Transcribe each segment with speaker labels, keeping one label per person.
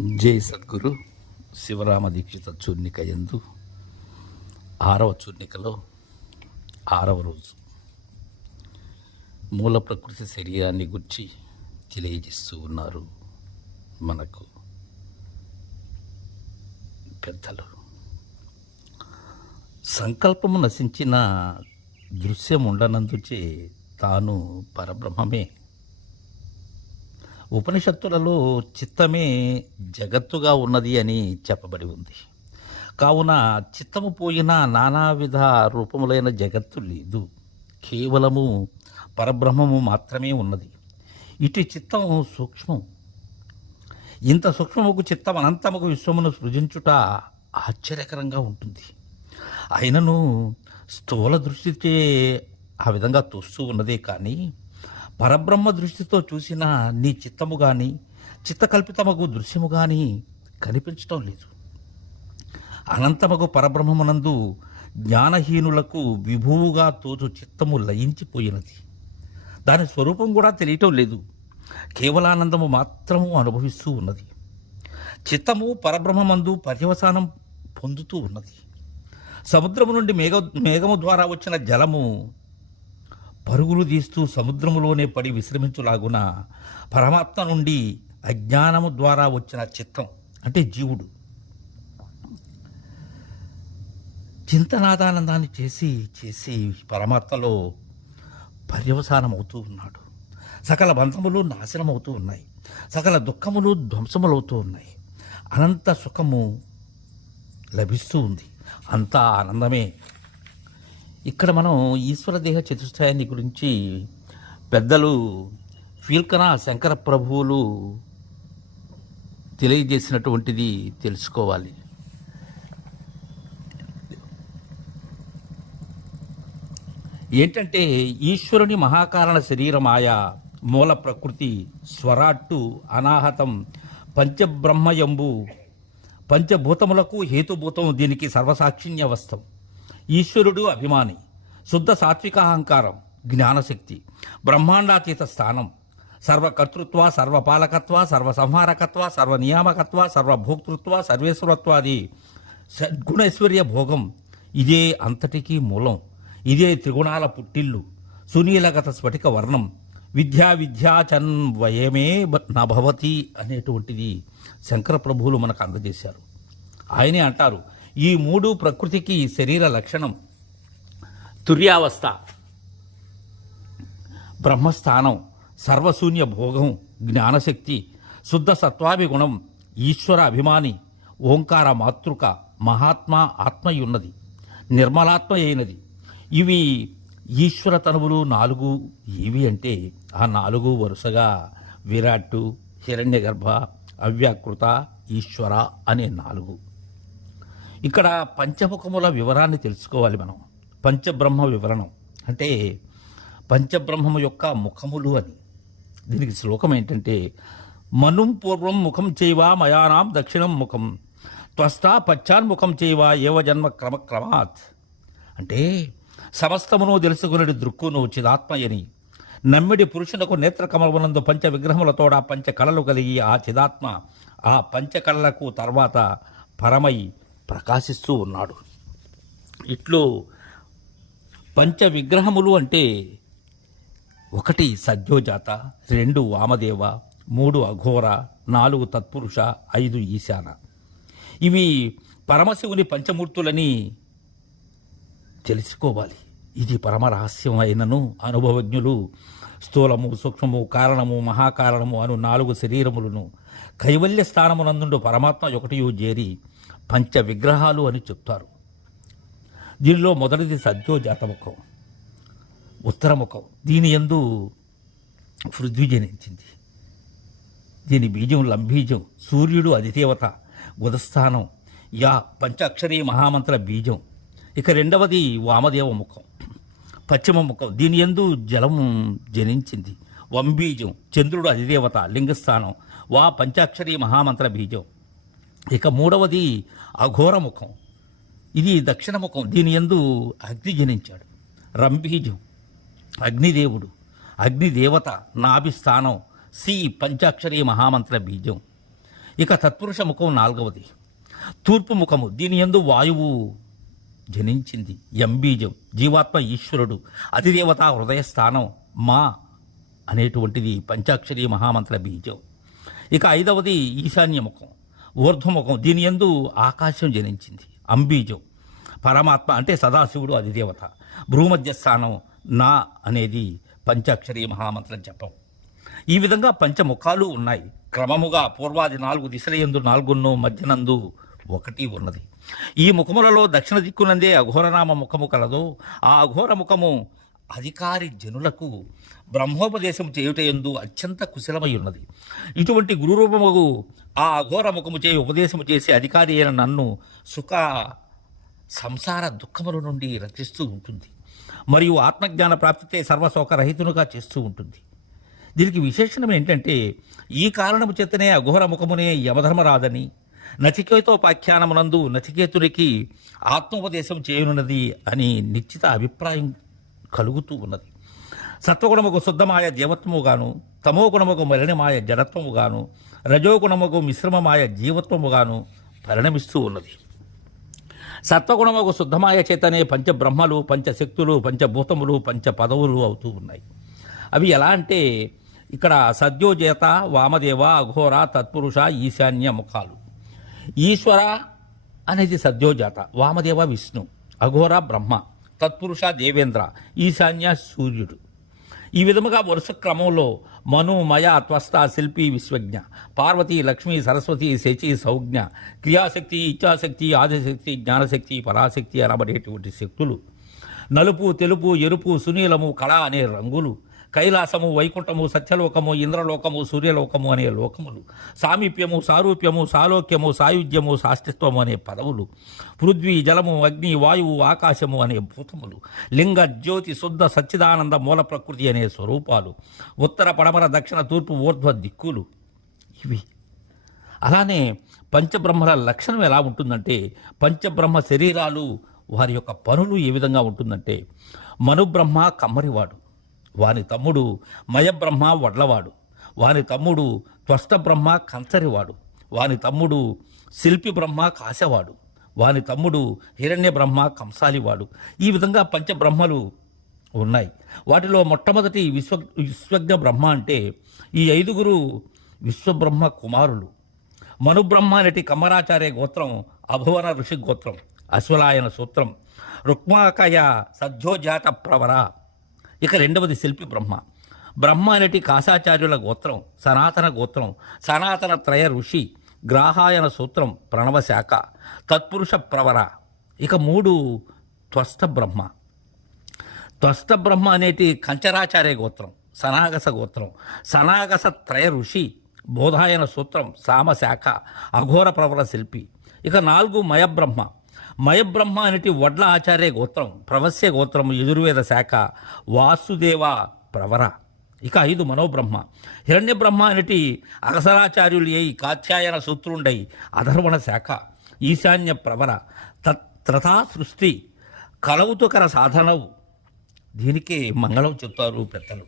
Speaker 1: జై సద్గురు శివరామ దీక్షిత చూర్ణిక ఎందు ఆరవ చూర్ణికలో ఆరవ రోజు. మూల ప్రకృతి శరీరాన్ని గుర్చి తెలియజేస్తూ ఉన్నారు మనకు పెద్దలు. సంకల్పము నశించిన దృశ్యం ఉండనందుచే తాను పరబ్రహ్మమే. ఉపనిషత్తులలో చిత్తమే జగత్తుగా ఉన్నది అని చెప్పబడి ఉంది. కావున చిత్తము పోయిన నానావిధ రూపములైన జగత్తు లేదు. కేవలము పరబ్రహ్మము మాత్రమే ఉన్నది. ఇటు చిత్తం సూక్ష్మం. ఇంత సూక్ష్మముకు చిత్తం అనంతముకు విశ్వమును సృజించుట ఆశ్చర్యకరంగా ఉంటుంది. అయినను స్థూల దృష్టితే ఆ విధంగా తోస్తూ ఉన్నదే కానీ పరబ్రహ్మ దృష్టితో చూసిన నీ చిత్తము కానీ చిత్తకల్పితమగు దృశ్యము కానీ కనిపించటం లేదు. అనంతమగు పరబ్రహ్మమునందు జ్ఞానహీనులకు విభువుగా తోచు చిత్తము లయించిపోయినది. దాని స్వరూపం కూడా తెలియటం లేదు. కేవలానందము మాత్రము అనుభవిస్తూ ఉన్నది. చిత్తము పరబ్రహ్మమందు పర్యవసానం పొందుతూ ఉన్నది. సముద్రము నుండి మేఘ మేఘము ద్వారా వచ్చిన జలము పరుగులు తీస్తూ సముద్రములోనే పడి విశ్రమించులాగున పరమాత్మ నుండి అజ్ఞానము ద్వారా వచ్చిన చిత్తం అంటే జీవుడు. చింతనాదానందాన్ని చేసి చేసి పరమాత్మలో పర్యవసానం అవుతూ ఉన్నాడు. సకల బంధములు నాశనం అవుతూ ఉన్నాయి. సకల దుఃఖములు ధ్వంసములవుతూ ఉన్నాయి. అనంత సుఖము లభిస్తూ ఉంది. అంతా ఆనందమే. ఇక్కడ మనం ఈశ్వర దేహ చతుష్టయాన్ని గురించి పెద్దలు ఫీల్కన శంకర ప్రభువులు తెలియజేసినటువంటిది తెలుసుకోవాలి. ఏంటంటే ఈశ్వరుని మహాకారణ శరీరమాయ మూల ప్రకృతి స్వరాట్టు అనాహతం పంచబ్రహ్మయంబు పంచభూతములకు హేతుభూతం దీనికి సర్వసాక్షిణ్యవస్థం. ఈశ్వరుడు అభిమాని శుద్ధ సాత్విక అహంకారం జ్ఞానశక్తి బ్రహ్మాండాతీత స్థానం సర్వకర్తృత్వ సర్వపాలకత్వ సర్వసంహారకత్వ సర్వనియామకత్వ సర్వభోక్తృత్వ సర్వేశ్వరత్వాది సద్గుణైశ్వర్య భోగం ఇదే అంతటికీ మూలం. ఇదే త్రిగుణాల పుట్టిల్లు. సునీలగత స్ఫటిక వర్ణం. విద్యా విద్యాచన్ వయమే నభవతి అనేటువంటిది శంకర ప్రభువులు మనకు అందజేశారు. ఆయనే అంటారు ఈ మూడు ప్రకృతికి శరీర లక్షణం. తుర్యావస్థ బ్రహ్మస్థానం సర్వశూన్య భోగం జ్ఞానశక్తి శుద్ధ సత్వాభిగుణం ఈశ్వర అభిమాని ఓంకార మాతృక మహాత్మ ఆత్మయున్నది నిర్మలాత్మ అయినది. ఇవి ఈశ్వర తనువులు నాలుగు. ఏవి అంటే ఆ నాలుగు వరుసగా విరాట్టు హిరణ్యగర్భ అవ్యాకృత ఈశ్వర అనే నాలుగు. ఇక్కడ పంచముఖముల వివరాన్ని తెలుసుకోవాలి మనం. పంచబ్రహ్మ వివరణం. అంటే పంచబ్రహ్మము యొక్క ముఖములు అని. దీనికి శ్లోకం ఏంటంటే మనుం పూర్వం ముఖం చేయవా మయానాం దక్షిణం ముఖం. త్వస్తా పశ్చాన్ముఖం చేయవా ఏవ జన్మ క్రమక్రమాత్ అంటే సమస్తమును తెలుసుకునేది దృక్కును చిదాత్మయని. నమ్మిడి పురుషునకు నేత్రకమలమునందు పంచ విగ్రహములతోడ పంచ కళలు కలిగి ఆ చిదాత్మ ఆ పంచ కళలకు తర్వాత పరమై ప్రకాశిస్తూ ఉన్నాడు. ఇట్లు పంచ విగ్రహములు అంటే ఒకటి సద్యోజాత రెండు వామదేవ మూడు అఘోర నాలుగు తత్పురుష ఐదు ఈశాన. ఇవి పరమశివుని పంచమూర్తులని తెలుసుకోవాలి. ఇది పరమ రహస్యమైనను అనుభవజ్ఞులు స్థూలము సూక్ష్మము కారణము మహాకారణము అను నాలుగు శరీరములను కైవల్య స్థానమునందుండు పరమాత్మ ఒకటియు చేరి పంచ విగ్రహాలు అని చెప్తారు. దీనిలో మొదటిది సద్యోజాతముఖం ఉత్తరముఖం. దీని ఎందు పృథ్వీ జనించింది. దీని బీజం లంబీజం సూర్యుడు అధిదేవత గుదస్థానం యా పంచాక్షరీ మహామంత్ర బీజం. ఇక రెండవది వామదేవ ముఖం పశ్చిమ ముఖం దీని ఎందు జలం జనించింది. వంబీజం చంద్రుడు అధిదేవత లింగస్థానం వా పంచాక్షరీ మహామంత్ర బీజం. ఇక మూడవది అఘోర ముఖం ఇది దక్షిణ ముఖం దీని ఎందు అగ్ని జనించాడు. రంభీజం. అగ్నిదేవుడు. అగ్నిదేవత నాభిస్థానం సి పంచాక్షరీ మహామంత్ర బీజం. ఇక తత్పురుష ముఖం నాలుగవది. తూర్పు ముఖము. దీని యందు వాయువు జనించింది. ఎంబీజం జీవాత్మ ఈశ్వరుడు. అతిదేవత హృదయ స్థానం. మా అనేటువంటిది పంచాక్షరీ మహామంత్ర బీజం. ఇక ఐదవది ఈశాన్య ముఖం. ఊర్ధ్వముఖం దీని యందు ఆకాశం జనించింది. అంబీజం పరమాత్మ అంటే సదాశివుడు అధిదేవత భ్రూమధ్య స్థానం నా అనేది పంచాక్షరి మహామంత్రం జపం. ఈ విధంగా పంచముఖాలు ఉన్నాయి. క్రమముగా పూర్వాది నాలుగు దిశలయందు నాలుగున్నో మధ్యనందు ఒకటి ఉన్నది. ఈ ముఖములలో దక్షిణ దిక్కునందే అఘోరనామ ముఖము కలదో. ఆ అఘోర ముఖము అధికారి జనులకు బ్రహ్మోపదేశం చేయుటయందు అత్యంత కుశలమై ఉన్నది ఇటువంటి గురురూపముగు ఆ అఘోర ముఖము చేయి ఉపదేశము చేసి అధికారి అయిన నన్ను సుఖ సంసార దుఃఖముల నుండి రక్షిస్తూ ఉంటుంది. మరియు ఆత్మజ్ఞాన ప్రాప్తితే సర్వశోకరహితునుగా చేస్తూ ఉంటుంది. దీనికి విశేషణం ఏంటంటే ఈ కారణము చేతనే అఘోర ముఖమునే యమధర్మరాదని నచికేతోపాఖ్యానమునందు నచికేతునికి ఆత్మోపదేశం చేయనున్నది అని నిశ్చిత అభిప్రాయం కలుగుతూ ఉన్నది. సత్వగుణముకు శుద్ధమాయ దేవత్వముగాను తమోగుణముకు మలినమాయ జడత్వముగాను రజోగుణముకు మిశ్రమమాయ జీవత్వముగాను పరిణమిస్తూ ఉన్నది. సత్వగుణముకు శుద్ధమాయ చేతనే పంచబ్రహ్మలు పంచశక్తులు పంచభూతములు పంచ పదవులు అవుతూ ఉన్నాయి. అవి ఎలా అంటే ఇక్కడ సద్యోజేత వామదేవ అఘోర తత్పురుష ఈశాన్య ముఖాలు. ఈశ్వర అనేది సద్యోజాత వామదేవ విష్ణు అఘోర బ్రహ్మ. తత్పురుష దేవేంద్ర ఈశాన్య సూర్యుడు. ఈ విధముగా వరుస క్రమంలో మను మయ త్వస్త శిల్పి విశ్వజ్ఞ పార్వతి లక్ష్మి సరస్వతి శచి సౌజ్ఞ క్రియాశక్తి ఇచ్ఛాశక్తి ఆదిశక్తి జ్ఞానశక్తి పరాశక్తి అనబడేటువంటి శక్తులు. నలుపు తెలుపు ఎరుపు సునీలము కళ అనే రంగులు కైలాసము వైకుంఠము సత్యలోకము ఇంద్రలోకము సూర్యలోకము అనే లోకములు. సామీప్యము సారూప్యము సాలోక్యము సాయుధ్యము శాస్త్రిత్వము అనే పదవులు పృథ్వీ జలము అగ్ని వాయువు ఆకాశము అనే భూతములు. లింగ జ్యోతి శుద్ధ సచ్చిదానంద మూల ప్రకృతి అనే స్వరూపాలు. ఉత్తర పడమర దక్షిణ తూర్పు ఊర్ధ్వ దిక్కులు. ఇవి. అలానే పంచబ్రహ్మల లక్షణం ఎలా ఉంటుందంటే పంచబ్రహ్మ శరీరాలు వారి యొక్క పనులు ఏ విధంగా ఉంటుందంటే మనుబ్రహ్మ కమ్మరివాడు. వాని తమ్ముడు మయబ్రహ్మ వడ్లవాడు. వాని తమ్ముడు త్వష్ట బ్రహ్మ కంచరివాడు. వాని తమ్ముడు శిల్పి బ్రహ్మ కాశవాడు. వాని తమ్ముడు హిరణ్య బ్రహ్మ కంసాలివాడు. ఈ విధంగా పంచబ్రహ్మలు ఉన్నాయి. వాటిలో మొట్టమొదటి విశ్వ విశ్వజ్ఞ బ్రహ్మ అంటే ఈ ఐదుగురు విశ్వబ్రహ్మ కుమారులు. మనుబ్రహ్మ నటి కమరాచార్య గోత్రం అభువన ఋషి గోత్రం అశ్వలాయన సూత్రం రుక్మాకయ సద్యోజాత ప్రవర. ఇక రెండవది శిల్పి బ్రహ్మ. బ్రహ్మ అనేటి కాసాచార్యుల గోత్రం సనాతన గోత్రం సనాతన త్రయ ఋషి గ్రాహాయన సూత్రం ప్రణవశాఖ తత్పురుష ప్రవర. ఇక మూడు త్వష్ట బ్రహ్మ. త్వష్ట బ్రహ్మ అనేటి కంచరాచార్య గోత్రం సనాగస గోత్రం సనాగస త్రయ ఋషి బోధాయన సూత్రం సామశాఖ అఘోర ప్రవర శిల్పి. ఇక నాలుగు మయబ్రహ్మ మయబ్రహ్మ అనేటి వడ్ల ఆచార్య గోత్రం ప్రవస్య గోత్రం యజుర్వేద శాఖ వాసుదేవ ప్రవర. ఇక ఐదు మనోబ్రహ్మ. హిరణ్య బ్రహ్మ అనేటి అగసరాచార్యులు అయి కాత్యాయన సూత్రుండై అధర్వణ శాఖ ఈశాన్య ప్రవర. తత్రథా సృష్టి కలవుతుకర సాధనవు. దీనికి మంగళం చెప్తారు పెద్దలు.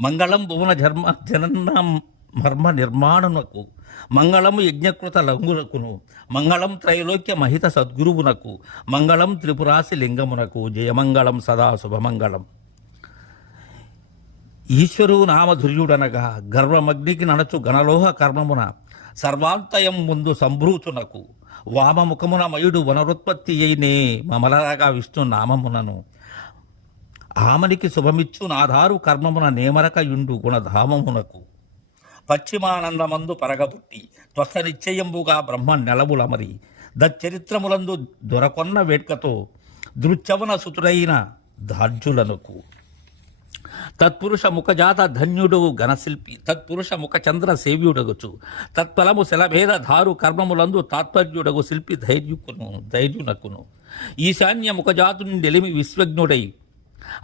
Speaker 1: మంగళం భువన జన్మ జనన మర్మ నిర్మాణమునకు మంగళము యజ్ఞకృత లంగునకును మంగళం త్రైలోక్య మహిత సద్గురువునకు మంగళం త్రిపురాసి లింగమునకు జయమంగళం సదా శుభమంగళం. ఈశ్వరు నామధుర్యుడనగా గర్వమగ్నికి నడచు గణలోహ కర్మమున సర్వాంతయం ముందు సంభ్రూతునకు వామముఖమున మయుడు వనరుత్పత్తి అయినే మమలరాగా విష్ణు నామమునను. ఆమనికి శుభమిచ్చు నాధారు కర్మమున నేమరకయుండు గుణధామమునకు. పశ్చిమానందమందు పరగబుట్టి త్వస నిశ్చయంబుగా బ్రహ్మ నెలవులమరి. దచ్చరిత్రములందు దొరకొన్న వేట్కతో దృచ్చవన సుతుడైన దార్జులనుకు తత్పురుష ముఖజాత ధన్యుడు ఘనశిల్పి తత్పురుష ముఖచంద్ర సేవ్యుడగుచు. తత్ఫలము శలభేద ధారు కర్మములందు తాత్పర్యుడగు శిల్పి ధైర్యుకును ధైర్యునకును. ఈశాన్య ముఖజాతునిడెలిమి విశ్వజ్ఞుడై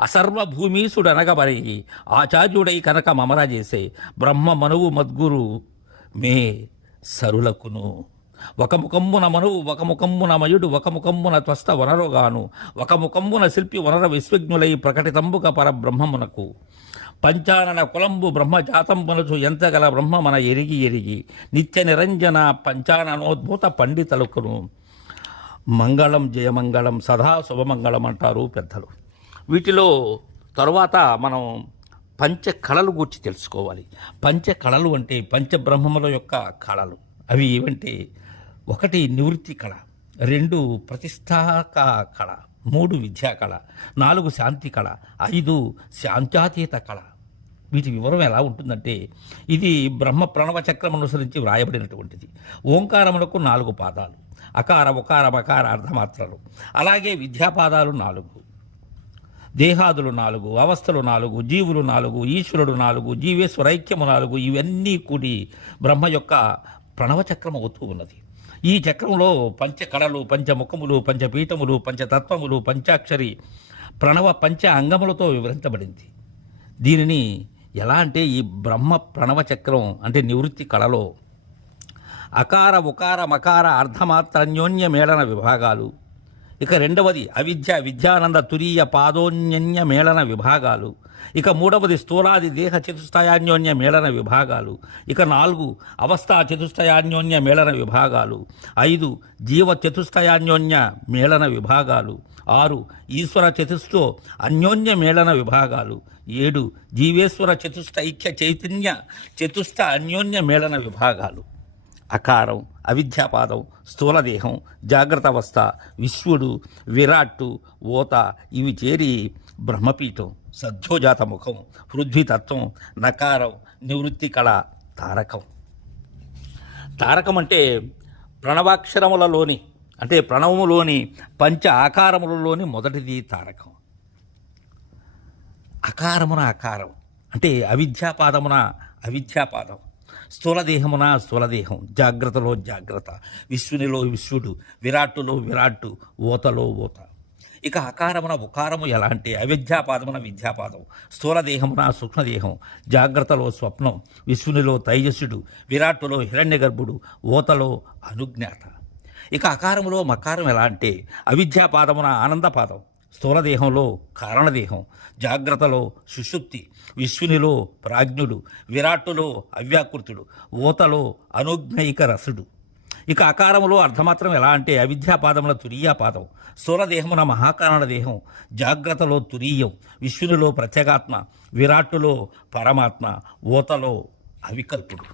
Speaker 1: అసర్వభూమీసుడనగబరి ఆచార్యుడై కనుక మమర చేసే బ్రహ్మ మనువు మద్గురు మే సరులకును. ఒక ముఖమ్మున మనువు ఒక ముఖమ్మున మయుడు ఒక ముఖమ్మున త్వస్త వనరుగాను ఒక ముఖమ్మున శిల్పి వనర విశ్వజ్ఞులై ప్రకటితంబుక పరబ్రహ్మమునకు. పంచానన కులంబు బ్రహ్మజాతం మనసు ఎంతగల బ్రహ్మ మన ఎరిగి ఎరిగి నిత్య నిరంజన పంచాననోద్భూత పండితలుకును. మంగళం జయమంగళం సదా శుభమంగళం అంటారు పెద్దలు. వీటిలో తరువాత మనం పంచ కళలు గురించి తెలుసుకోవాలి. పంచ కళలు అంటే పంచబ్రహ్మముల యొక్క కళలు. అవి ఏవంటే ఒకటి నివృత్తి కళ రెండు ప్రతిష్టాక కళ మూడు విద్యా కళ నాలుగు శాంతి కళ ఐదు శాంత్యాతీత కళ. వీటి వివరం ఎలా ఉంటుందంటే ఇది బ్రహ్మ ప్రణవ చక్రం అనుసరించి వ్రాయబడినటువంటిది. ఓంకారములకు నాలుగు పాదాలు. అకార ఉకార మకార అర్ధమాత్రలు. అలాగే విద్యాపాదాలు నాలుగు. దేహాదులు నాలుగు అవస్థలు నాలుగు జీవులు నాలుగు ఈశ్వరుడు నాలుగు జీవేశ్వర ఐక్యము నాలుగు ఇవన్నీ కూడి బ్రహ్మ యొక్క ప్రణవచక్రం అవుతూ ఉన్నది. ఈ చక్రంలో పంచకళలు పంచముఖములు పంచపీఠములు పంచతత్వములు పంచాక్షరి ప్రణవ పంచ అంగములతో వివరించబడింది. దీనిని ఎలా అంటే ఈ బ్రహ్మ ప్రణవ చక్రం అంటే నివృత్తి కళలో అకార ఉకార మకార అర్ధమాత్రన్యోన్య మేళన విభాగాలు ఇక రెండవది అవిద్య విద్యానంద తురీయ పాదోన్యన్య మేళన విభాగాలు. ఇక మూడవది స్థూలాది దేహ చతుష్టయాన్యోన్య మేళన విభాగాలు. ఇక నాలుగు అవస్థా చతుష్టయాన్యోన్య మేళన విభాగాలు. ఐదు జీవ చతుష్టయాన్యోన్య మేళన విభాగాలు. ఆరు ఈశ్వర చతుష్టో అన్యోన్య మేళన విభాగాలు. ఏడు జీవేశ్వర చతుష్ట ఐక్య చైతన్య చతుష్ట అన్యోన్య మేళన విభాగాలు. అకారం. అవిద్యాపాదం స్థూలదేహం జాగ్రత్త అవస్థ విశ్వడు విరాట్టు ఓత ఇవి చేరి బ్రహ్మపీఠం సద్యోజాత ముఖం పృథ్వీతత్వం నకారం నివృత్తి కళ తారకం. తారకం అంటే ప్రణవాక్షరములలోని అంటే ప్రణవములోని పంచ ఆకారములలోని మొదటిది తారకం. అకారమున అకారం అంటే అవిద్యాపాదమున అవిద్యాపాదం. స్థూలదేహమున? స్థూలదేహం. జాగ్రత్తలో జాగ్రత్త. విశ్వునిలో విశ్వడు విరాట్టులో విరాట్టు ఓతలో ఓత. ఇక అకారమున ఉకారము ఎలా అంటే అవిద్యాపాదమున విద్యాపాదం. స్థూలదేహమున సూక్ష్మదేహం. జాగ్రత్తలో స్వప్నం. విశ్వునిలో తైజస్సుడు విరాట్టులో హిరణ్యగర్భుడు ఓతలో అనుజ్ఞాత. ఇక అకారములో మకారం ఎలా అంటే? అవిద్యాపాదమున ఆనందపాదం. స్థూలదేహంలో కారణదేహం జాగ్రత్తలో సుషుప్తి విశ్వునిలో ప్రాజ్ఞుడు విరాట్టులో అవ్యాకృతుడు ఊతలో అనుజ్ఞయిక రసుడు. ఇక అకారములో అర్ధమాత్రం ఎలా అంటే అవిద్యాపాదముల తురీయాపాదం స్థూలదేహమున మహాకారణ దేహం జాగ్రత్తలో తురీయం విశ్వునిలో ప్రత్యేగాత్మ విరాట్టులో పరమాత్మ ఊతలో అవికల్పుడు.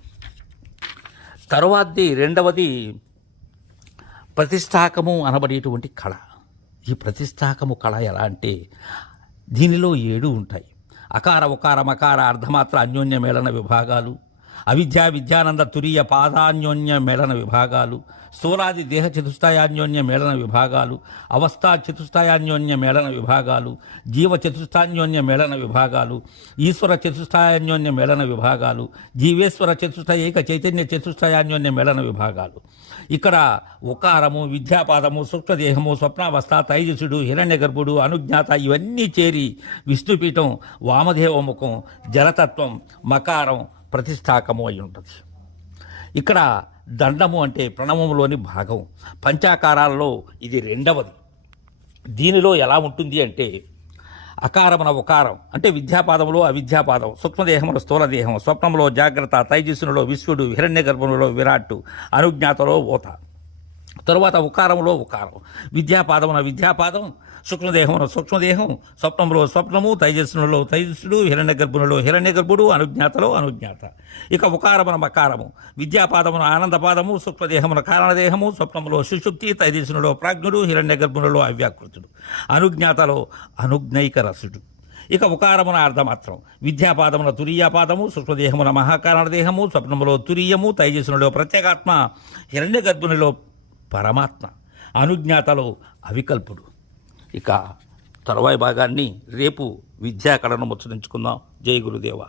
Speaker 1: తరువాతది రెండవది ప్రతిష్టాకము అనబడేటువంటి కళ. ఈ ప్రతిష్టాకము కళ ఎలా అంటే దీనిలో ఏడు ఉంటాయి. అకార ఉకార మకార అర్ధమాత్ర అన్యోన్య మేళన విభాగాలు అవిద్యా విద్యానంద తురియ పాదాన్యోన్య మేళన విభాగాలు స్థూలాది దేహ చతుష్టాయాన్యోన్య మేళన విభాగాలు అవస్థా చతుష్టాయాన్యోన్య మేళన విభాగాలు జీవ చతుష్టాన్యోన్య మేళన విభాగాలు ఈశ్వర చతుష్టాయాన్యోన్య మేళన విభాగాలు జీవేశ్వర చతుష్ట ఏక చైతన్య చతుష్టాయాన్యోన్య మేళన విభాగాలు. ఇక్కడ ఉకారము విద్యాపాదము సూక్ష్మదేహము స్వప్నావస్థ తైజసుడు హిరణ్యగర్భుడు అనుజ్ఞాత ఇవన్నీ చేరి విష్ణుపీఠం వామదేవముఖం జలతత్వం మకారం ప్రతిష్టాకము అయి ఉంటుంది. ఇక్కడ దండము అంటే ప్రణవంలోని భాగం. పంచాకారాలలో ఇది రెండవది. దీనిలో ఎలా ఉంటుంది అంటే అకారమున ఉకారం అంటే విద్యాపాదములో అవిద్యాపాదం సూక్ష్మదేహములో స్థూలదేహం స్వప్నంలో జాగ్రత్త తైజస్సునులో విశ్వడు హిరణ్య గర్భములో విరాట్టు అనుజ్ఞాతలో ఓత. తరువాత ఉకారములో ఉకారం. విద్యాపాదమున విద్యాపాదం సూక్ష్మదేహమున సూక్ష్మదేహం స్వప్నములో స్వప్నము తైజస్సులో తైజస్సుడు హిరణ్య గర్భునిలో హిరణ్య గర్భుడు అనుజ్ఞాతలో అనుజ్ఞాత. ఇక ఉకారమున మకారము. విద్యాపాదమున ఆనందపాదము సూక్ష్మదేహమున కారణదేహము స్వప్నములో సుషుప్తి తైజస్సునులో ప్రాజ్ఞుడు హిరణ్య గర్భునిలో అవ్యాకృతుడు. అనుజ్ఞాతలో అనుజ్ఞైక రసుడు. ఇక ఉకారమున అర్ధమాత్రం. విద్యాపాదమున తురీయాపాదము సూక్ష్మదేహమున మహాకారణదేహము స్వప్నములో తురీయము తైజస్సునిలో ప్రత్యేగాత్మ హిరణ్య గర్భునిలో పరమాత్మ. అనుజ్ఞాతలో అవికల్పుడు. ఇక తర్వాయి భాగాన్ని రేపు విద్యాకళను ముచ్చరించుకుందాం జై గురుదేవా.